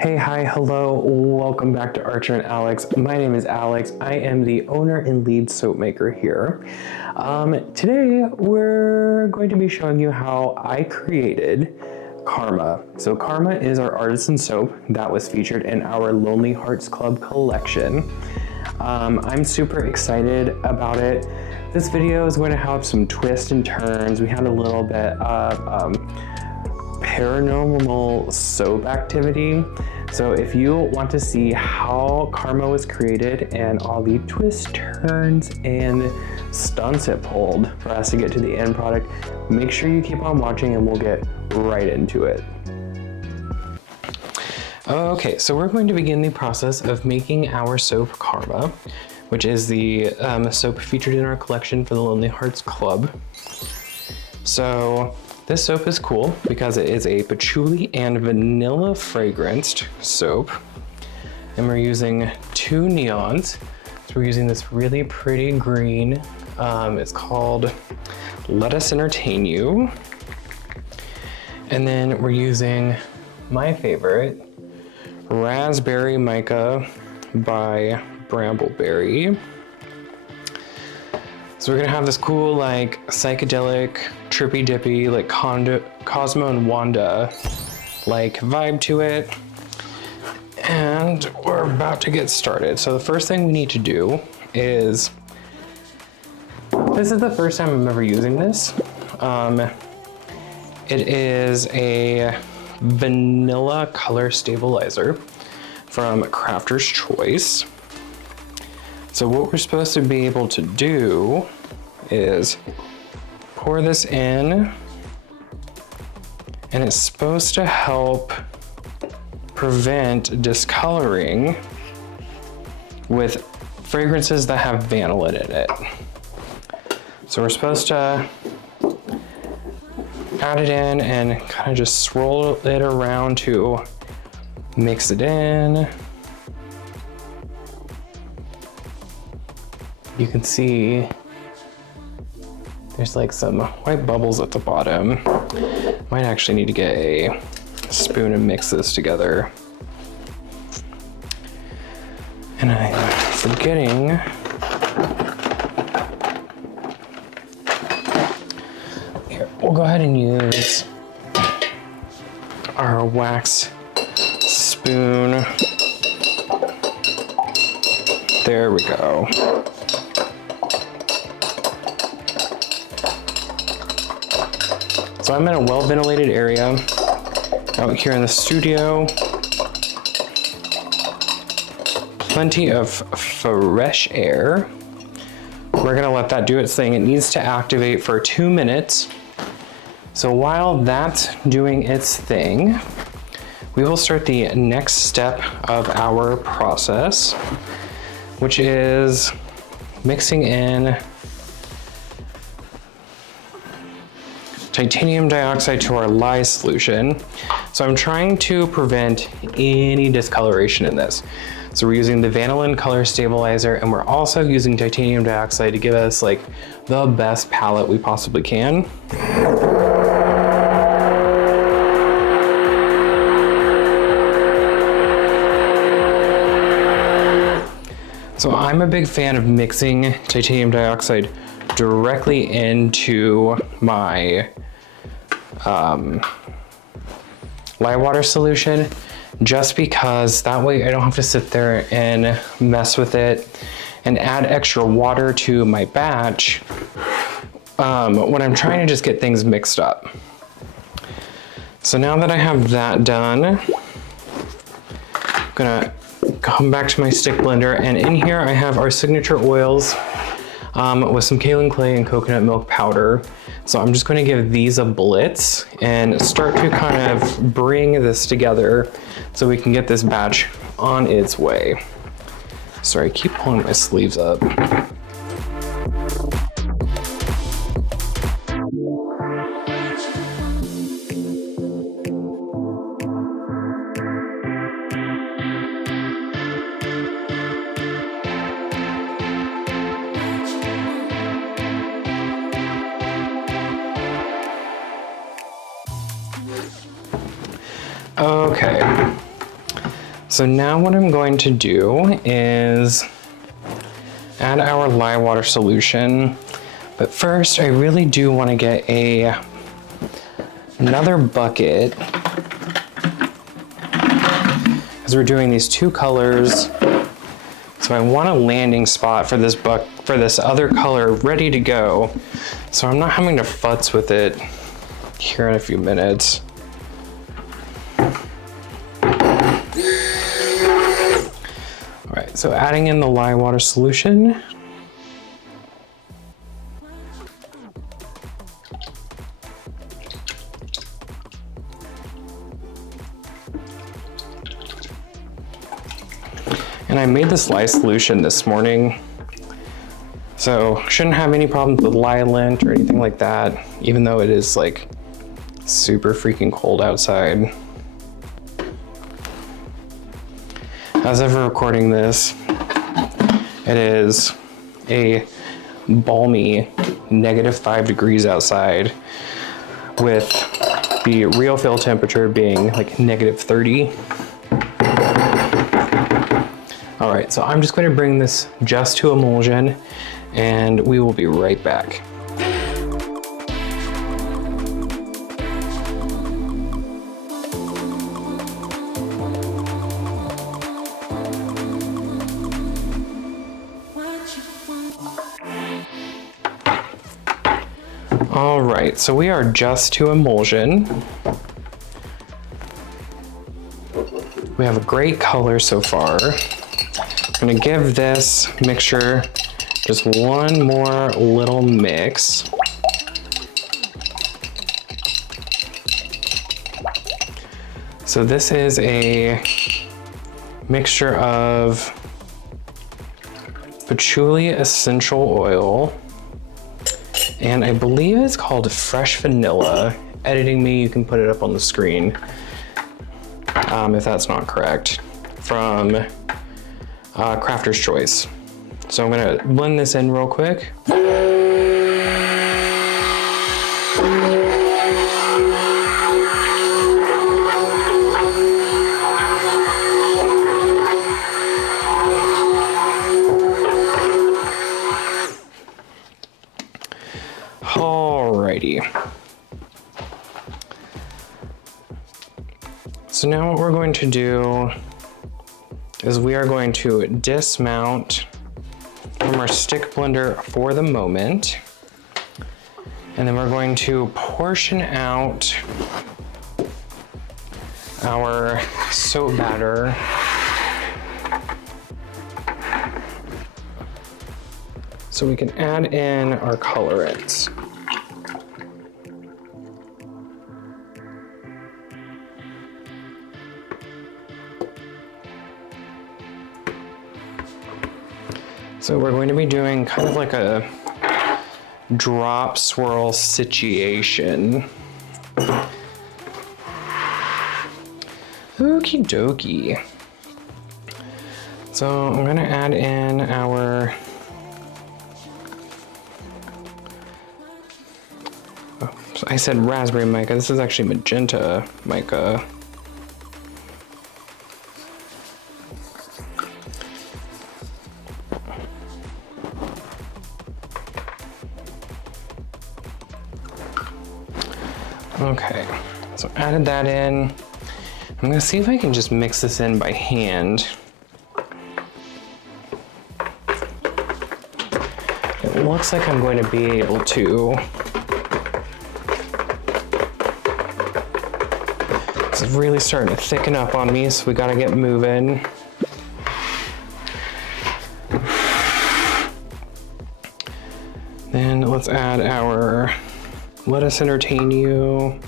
Hey, hi, hello, welcome back to Archer and Alex. My name is Alex. I am the owner and lead soap maker here. Today, we're going to be showing you how I created Karma. So Karma is our artisan soap that was featured in our Lonely Hearts Club collection. I'm super excited about it. This video is going to have some twists and turns. We had a little bit of paranormal soap activity. So if you want to see how Karma was created and all the twists, turns, and stunts it pulled for us to get to the end product, make sure you keep on watching and we'll get right into it. Okay, so we're going to begin the process of making our soap Karma, which is the soap featured in our collection for the Lonely Hearts Club. So this soap is cool because it is a patchouli and vanilla fragranced soap. And we're using two neons. So we're using this really pretty green. It's called Let Us Entertain You. And then we're using my favorite, Raspberry Mica by Brambleberry. So we're gonna have this cool, like, psychedelic, trippy dippy, like Cosmo and Wanda, like, vibe to it. And we're about to get started. So the first thing we need to do is, this is the first time I'm ever using this. It is a vanilla color stabilizer from Crafter's Choice. So what we're supposed to be able to do is pour this in, and it's supposed to help prevent discoloring with fragrances that have vanillin in it. So we're supposed to add it in and kind of just swirl it around to mix it in. You can see there's like some white bubbles at the bottom. Might actually need to get a spoon and mix this together. And I'm forgetting here, we'll go ahead and use our wax spoon. There we go. So I'm in a well-ventilated area out here in the studio. Plenty of fresh air. We're gonna let that do its thing. It needs to activate for 2 minutes. So while that's doing its thing, we will start the next step of our process, which is mixing in titanium dioxide to our lye solution. So I'm trying to prevent any discoloration in this. So we're using the vanillin color stabilizer, and we're also using titanium dioxide to give us like the best palette we possibly can. So I'm a big fan of mixing titanium dioxide directly into my lye water solution, just because that way I don't have to sit there and mess with it and add extra water to my batch when I'm trying to just get things mixed up. So now that I have that done, I'm gonna come back to my stick blender, and in here I have our signature oils with some kaolin clay and coconut milk powder. So I'm just going to give these a blitz and start to kind of bring this together so we can get this batch on its way. Sorry, I keep pulling my sleeves up. Okay, So now what I'm going to do is add our lye water solution. But first, I really do want to get another bucket, because we're doing these two colors. So I want a landing spot for this other color ready to go, so I'm not having to futz with it here in a few minutes. All right, so adding in the lye water solution. And I made this lye solution this morning, so shouldn't have any problems with lye lint or anything like that, even though it is like super freaking cold outside. As of recording this, it is a balmy -5 degrees outside, with the real feel temperature being like -30. All right, so I'm just going to bring this just to emulsion, and we will be right back. All right, so we are just to emulsion. We have a great color so far. I'm gonna give this mixture just one more little mix. So this is a mixture of patchouli essential oil, and I believe it's called fresh vanilla. Editing me, you can put it up on the screen if that's not correct, from Crafter's Choice. So I'm gonna blend this in real quick. Alrighty. So now what we're going to do is we are going to dismount from our stick blender for the moment, and then we're going to portion out our soap batter so we can add in our colorants. So we're going to be doing kind of like a drop swirl situation. Okie dokie. So I'm gonna add in our, so I said raspberry mica, this is actually magenta mica. Okay, so added that in. I'm gonna see if I can just mix this in by hand. It looks like I'm going to be able to. This is really starting to thicken up on me, so we gotta get moving. Then let's add our Let Us Entertain You.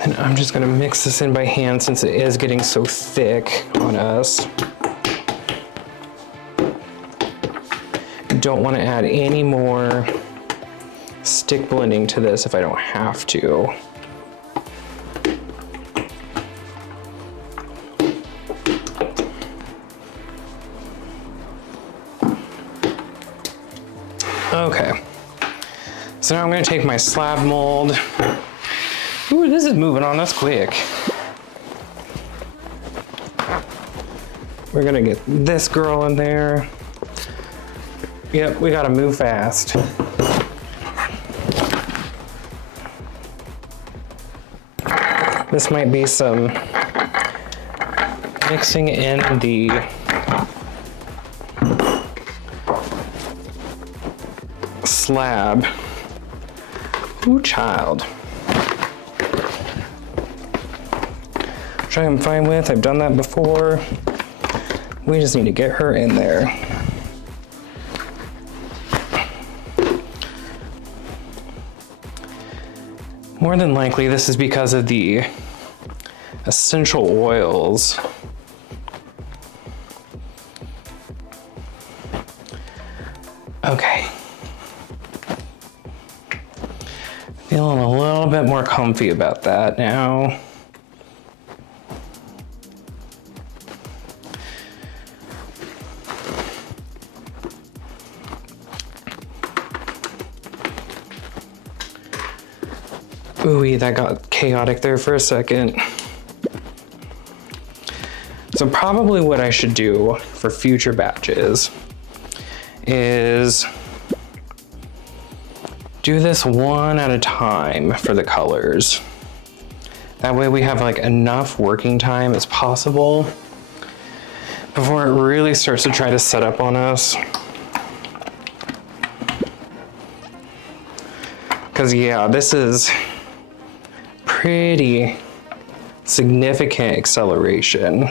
And I'm just gonna mix this in by hand since it is getting so thick on us. Don't want to add any more stick blending to this if I don't have to. Okay, So now I'm gonna take my slab mold. Ooh, this is moving on us quick. We're gonna get this girl in there. Yep, we gotta move fast. This might be some mixing in the slab. Ooh, child. Which I am fine with, I've done that before. We just need to get her in there. More than likely, this is because of the essential oils. Okay. Feeling a little bit more comfy about that now. Ooh, that got chaotic there for a second. So probably what I should do for future batches is do this one at a time for the colors. That way we have like enough working time as possible before it really starts to try to set up on us. Because yeah, this is pretty significant acceleration.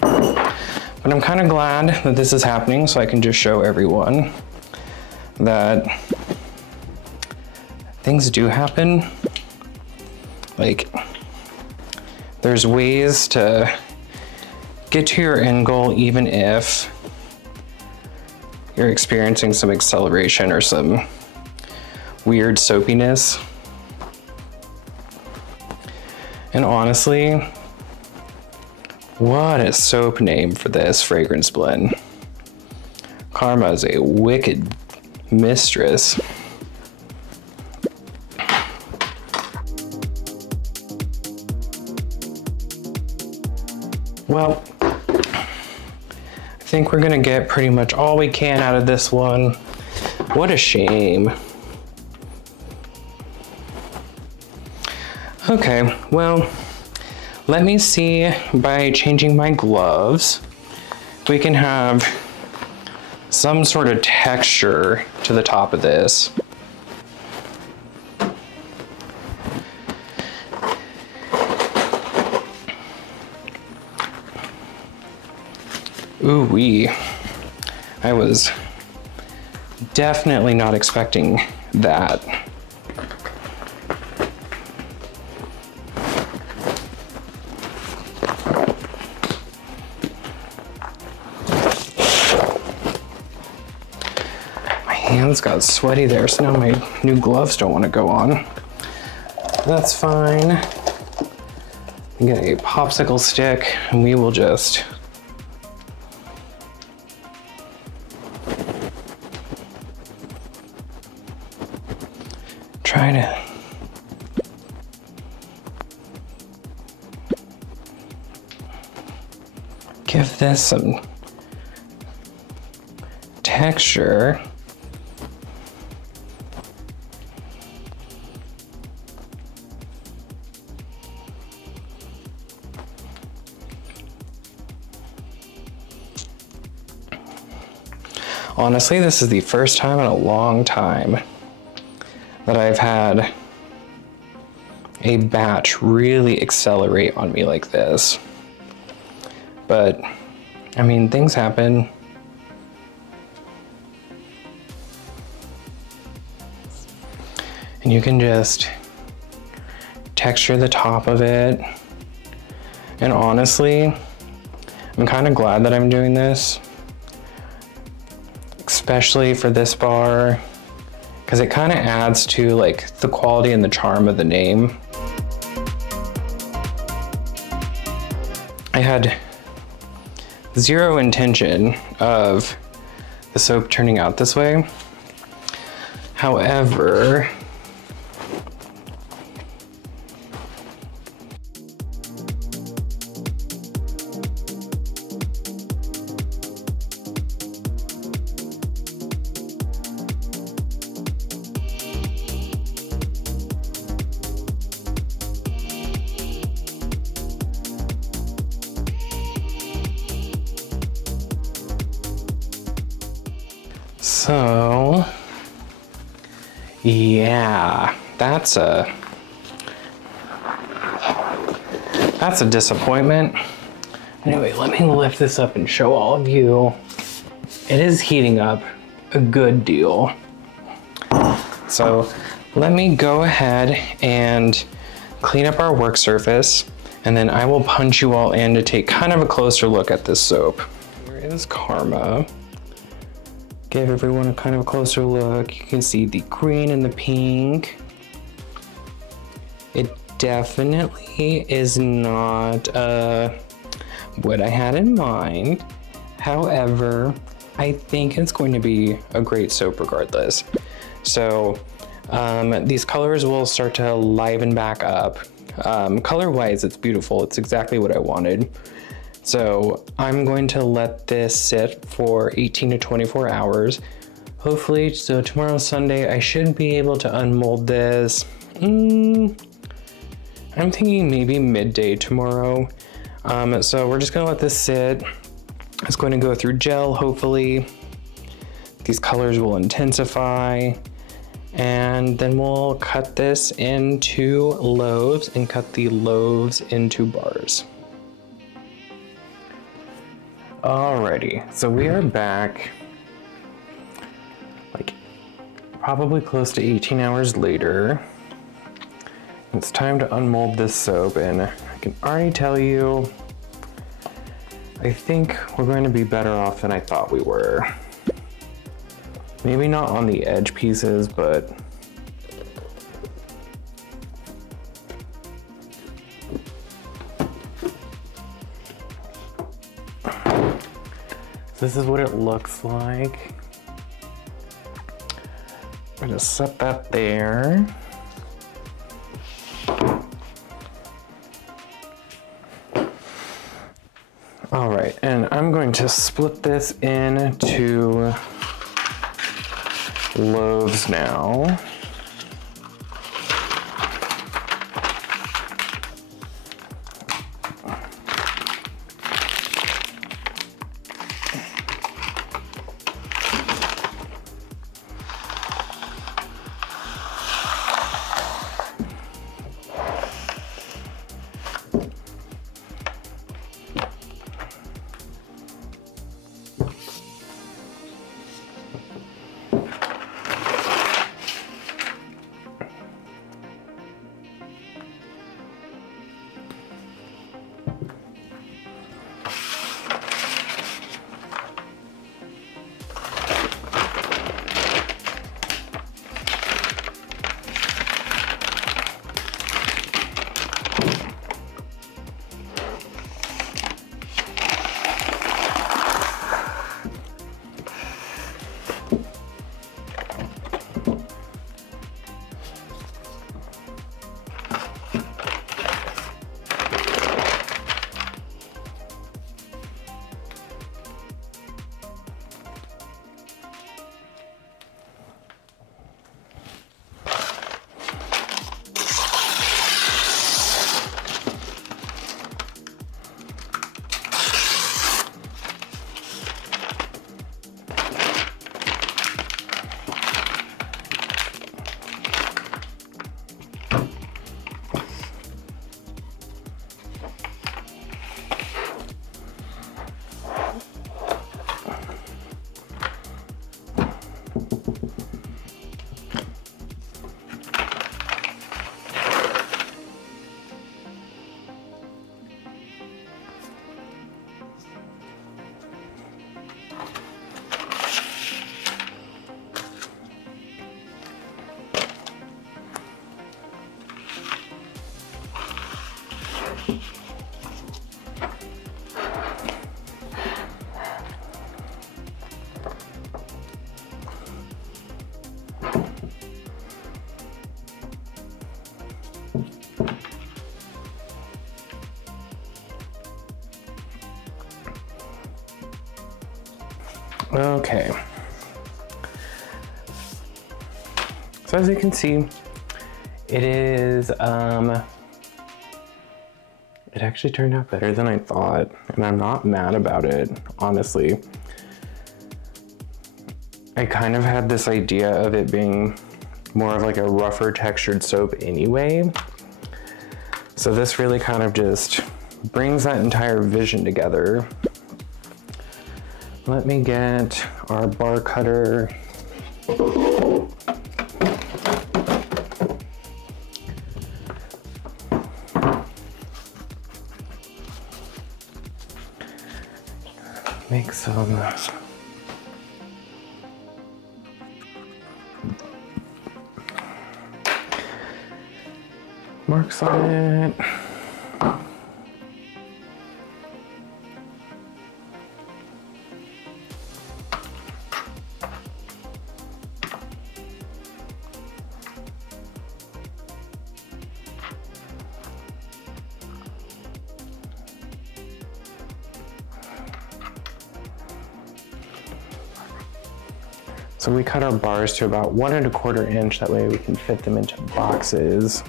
But I'm kind of glad that this is happening so I can just show everyone that things do happen. Like, there's ways to get to your end goal even if you're experiencing some acceleration or some weird soapiness. And honestly, what a soap name for this fragrance blend. Karma is a wicked mistress. Well, I think we're gonna get pretty much all we can out of this one. What a shame. Okay, well, let me see by changing my gloves, we can have some sort of texture to the top of this. Ooh-wee. I was definitely not expecting that. Hands got sweaty there, so now my new gloves don't want to go on. That's fine. Get a popsicle stick and we will just try to give this some texture. Honestly, this is the first time in a long time that I've had a batch really accelerate on me like this. But, I mean, things happen. And you can just texture the top of it. And honestly, I'm kind of glad that I'm doing this, especially for this bar, because it kind of adds to like the quality and the charm of the name. I had zero intention of the soap turning out this way, However, so yeah, that's a disappointment. Anyway, let me lift this up and show all of you. It is heating up a good deal. So let me go ahead and clean up our work surface, and then I will punch you all in to take kind of a closer look at this soap. Here is Karma. Give everyone a kind of a closer look. You can see the green and the pink. It definitely is not what I had in mind. However, I think it's going to be a great soap regardless. So these colors will start to liven back up. Color-wise, it's beautiful. It's exactly what I wanted. So I'm going to let this sit for 18 to 24 hours. Hopefully, so tomorrow's Sunday, I should be able to unmold this. I'm thinking maybe midday tomorrow. So we're just gonna let this sit. It's going to go through gel, hopefully. These colors will intensify. And then we'll cut this into loaves and cut the loaves into bars. Alrighty, so we are back, like probably close to 18 hours later. It's time to unmold this soap, and I can already tell you, I think we're going to be better off than I thought we were. Maybe not on the edge pieces, but this is what it looks like. I'm gonna set that there. All right, and I'm going to split this into loaves now. Okay. So as you can see, it is, it actually turned out better than I thought, and I'm not mad about it, honestly. I kind of had this idea of it being more of like a rougher textured soap anyway. So this really kind of just brings that entire vision together. Let me get our bar cutter. Make some marks on it. So we cut our bars to about 1 1/4 inch, that way we can fit them into boxes.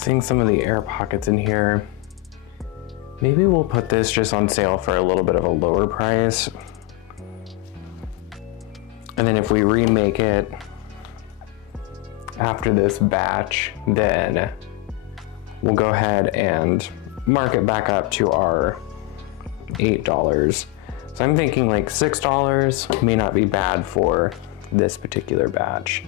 Seeing some of the air pockets in here, maybe we'll put this just on sale for a little bit of a lower price. And then if we remake it after this batch, then we'll go ahead and mark it back up to our $8. So I'm thinking like $6 may not be bad for this particular batch.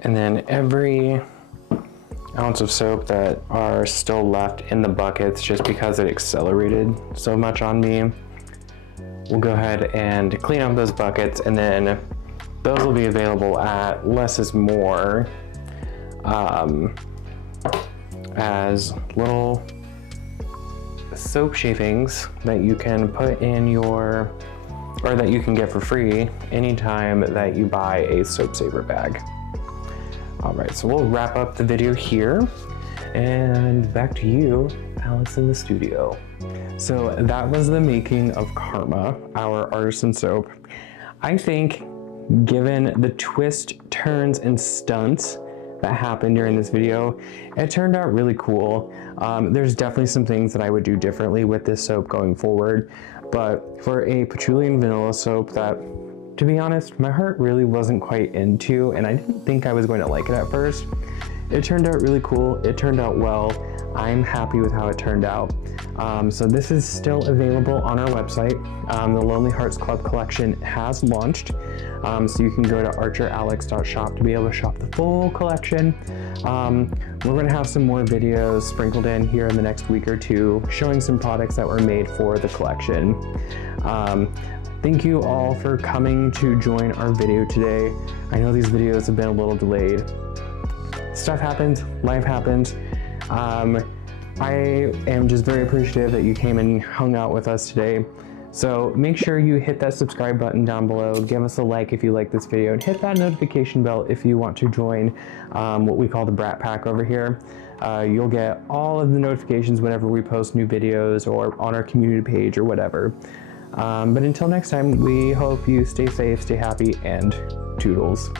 And then every ounce of soap that are still left in the buckets, just because it accelerated so much on me, we'll go ahead and clean up those buckets, and then those will be available at Less is More as little soap shavings that you can put in your, or that you can get for free anytime that you buy a soap saver bag. All right, so we'll wrap up the video here, and back to you, Alex, in the studio. So that was the making of Karma, our artisan soap. I think, given the twists, turns, and stunts that happened during this video, it turned out really cool. There's definitely some things that I would do differently with this soap going forward, but for a patchouli and vanilla soap that, to be honest, my heart really wasn't quite into, and I didn't think I was going to like it at first, it turned out really cool. It turned out well. I'm happy with how it turned out. So this is still available on our website. The Lonely Hearts Club collection has launched. So you can go to archer+alex.shop to be able to shop the full collection. We're going to have some more videos sprinkled in here in the next week or two, showing some products that were made for the collection. Thank you all for coming to join our video today. I know these videos have been a little delayed. Stuff happens, life happens. I am just very appreciative that you came and hung out with us today. So make sure you hit that subscribe button down below, give us a like if you like this video, and hit that notification bell if you want to join what we call the Brat Pack over here. You'll get all of the notifications whenever we post new videos or on our community page or whatever. But until next time, we hope you stay safe, stay happy, and toodles.